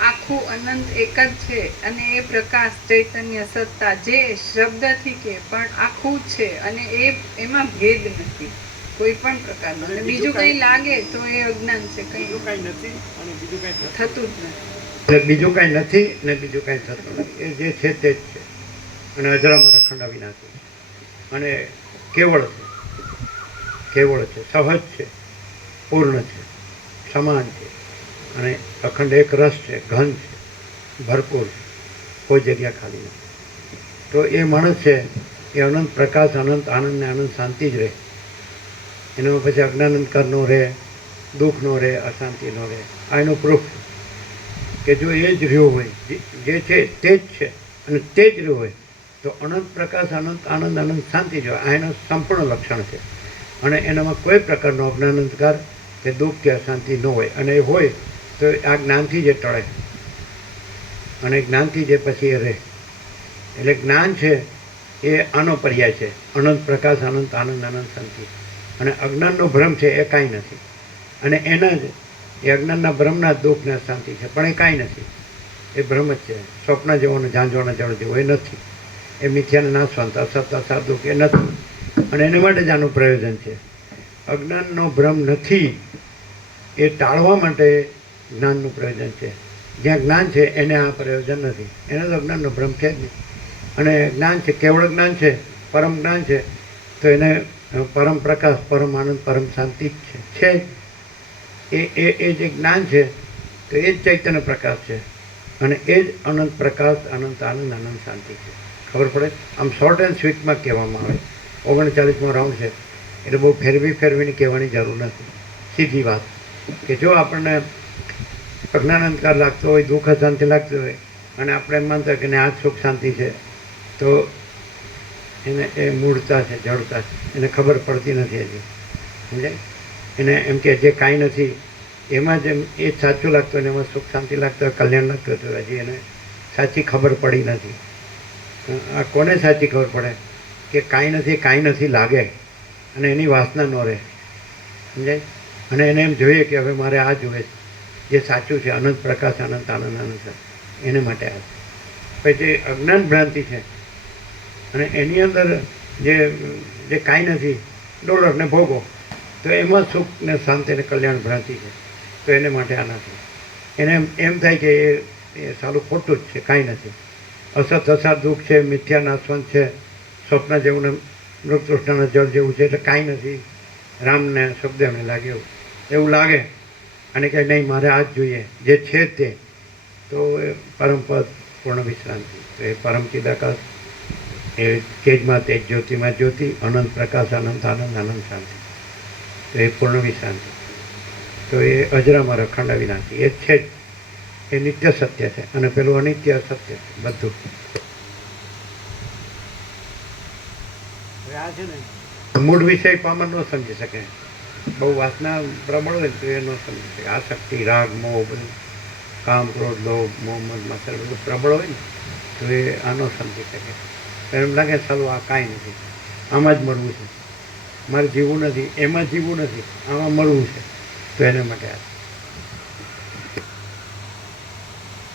આખું અનંત એક જ છે અને એ પ્રકાશ ચૈતન્ય સત્તા જે શબ્દથી કે પણ આખું છે અને એ એમાં ભેદ નથી. કોઈ પણ પ્રકારનો. અને બીજું કંઈ લાગે તો એ અજ્ઞાન છે કંઈ. બીજું કંઈ નથી અને બીજું કંઈ થતું જ નથી. બીજું કંઈ નથી ને બીજું કંઈ થતું નથી. એ જે છે તે જ છે. અને અજરામાં રખંડ આવી નાખે. અને કેવળ છે. કેવળ છે. સહજ છે. પૂર્ણ છે. સમાન છે. અને અખંડ એક રસ છે. ઘન છે. ભરપૂર છે. કોઈ જગ્યા ખાલી નથી. તો એ માણસ છે, એ અનંત પ્રકાશ, અનંત આનંદ ને આનંદ શાંતિ જ રહે. એનો પછી અજ્ઞાનંદકાર નો રહે, દુઃખ નો રહે, અશાંતિ નો રહે. આ એનો પ્રૂફ કે જો એ જ રહ્યો હોય, જે છે તે જ છે. અને તે જ રહ્યો હોય તો અનંત પ્રકાશ, અનંત આનંદ આનંદ શાંતિ જો આ એનું સંપૂર્ણ લક્ષણ છે. અને એનામાં કોઈ પ્રકારનો અજ્ઞાનંદકાર કે દુઃખ કે અશાંતિ ન હોય. અને એ હોય તો આ જ્ઞાનથી જે ટળે. અને જ્ઞાનથી જે પછી એ રહે. એટલે જ્ઞાન છે એ આનો પર્યાય છે. અનંત પ્રકાશ, અનંત આનંદ આનંદ શાંતિ. અને અજ્ઞાનનો ભ્રમ છે એ કાંઈ નથી. અને એના જ, એ અજ્ઞાનના ભ્રમના દુઃખ ને શાંતિ છે, પણ એ કાંઈ નથી. એ ભ્રમ જ છે. સ્વપ્ન જેવો ને ઝાંઝવાના જળ જેવો, એ નથી. એ મિથ્યાને ના નાશવંત અસત સાધુ કે નથી. અને એને માટે જ આનું પ્રયોજન છે. અજ્ઞાનનો ભ્રમ નથી એ ટાળવા માટે જ્ઞાનનું પ્રયોજન છે. જ્યાં જ્ઞાન છે એને આ પ્રયોજન નથી. એને તો અજ્ઞાનનો ભ્રમ છે જ નહીં. અને જ્ઞાન છે, કેવળ જ્ઞાન છે, પરમ જ્ઞાન છે, તો એને પરમ પ્રકાશ, પરમ આનંદ, પરમ શાંતિ છે. એ એ એ જે જ્ઞાન છે, તો એ જ ચૈતન્ય પ્રકાશ છે. અને એ જ અનંત પ્રકાશ, અનંત આનંદ આનંદ શાંતિ છે. ખબર પડે? આમ શોર્ટ એન્ડ સ્વીટમાં કહેવામાં આવે. ઓગણચાલીસમો રાઉન્ડ છે. એટલે બહુ ફેરવી ફેરવીને કહેવાની જરૂર નથી. સીધી વાત. કે જો આપણને પ્રજ્ઞાનંદકાર લાગતો હોય, દુઃખ અશાંતિ લાગતું હોય, અને આપણે એમ માનતા કે આ સુખ શાંતિ છે, તો એને એ મૂળતા છે, જડતા છે. એને ખબર પડતી નથી હજી. સમજાય? એને એમ કે જે કાંઈ નથી, એમાં જ એ સાચું લાગતું હોય ને એમાં સુખ શાંતિ લાગતું હોય, કલ્યાણ લાગતું હતું હજી એને સાચી ખબર પડી નથી. આ કોને સાચી ખબર પડે? કે કાંઈ નથી કાંઈ નથી લાગે. અને એની વાસના ન રહે. સમજાય? અને એને એમ જોઈએ કે હવે મારે આ જોઈએ છે. જે સાચું છે, અનંત પ્રકાશ, અનંત આનંદ આનંદ એને માટે આ પછી જે અજ્ઞાન ભ્રાંતિ છે, અને એની અંદર જે જે કાંઈ નથી ડોલરને ભોગો, તો એમાં સુખ ને શાંતિ ને કલ્યાણ ભ્રાંતિ છે. તો એને માટે આ નથી એને એમ થાય કે એ સારું ખોટું જ છે, કાંઈ નથી. અસત અસાર દુઃખ છે મિથ્યા નાશવંત છે, સ્વપ્ન જેવું ને મૃતૃષ્ણના જળ જેવું છે, એટલે કાંઈ નથી. રામને શબ્દ એમને લાગ્યો. એવું લાગે. અને કે નહીં, મારે આ જ જોઈએ. જે છે તે. તો એ પરમપદ પૂર્ણ વિશ્રાંતિ એ પરમ ચિદાકાશ, એ તેજમાં તેજ જ્યોતિમાં જ્યોતિ, અનંત પ્રકાશ, અનંત આનંદ આનંદ શાંતિ. તો એ પૂર્ણ વિશ્રાંતિ. તો એ અજરામાં રખંડા વિનાશી એ છે જ. એ નિત્ય સત્ય છે અને પેલું અનિત્ય સત્ય છે, બધું. આ મૂળ વિષય પામર ન સમજી શકે. બહુ વાસના પ્રબળ હોય તો એ ન સમજી શકે. આસક્તિ, રાગ, મોહ બધું. કામ, ક્રોધ, લોભ, મોહ મત્સર બધું પ્રબળ હોય ને તો એ આ ન સમજી શકે. એમ લાગે ચાલો આ કાંઈ નથી. આમાં જ મળવું છે. મારે જીવવું નથી, એમાં જીવવું નથી, આમાં મળવું છે. તો એના માટે આ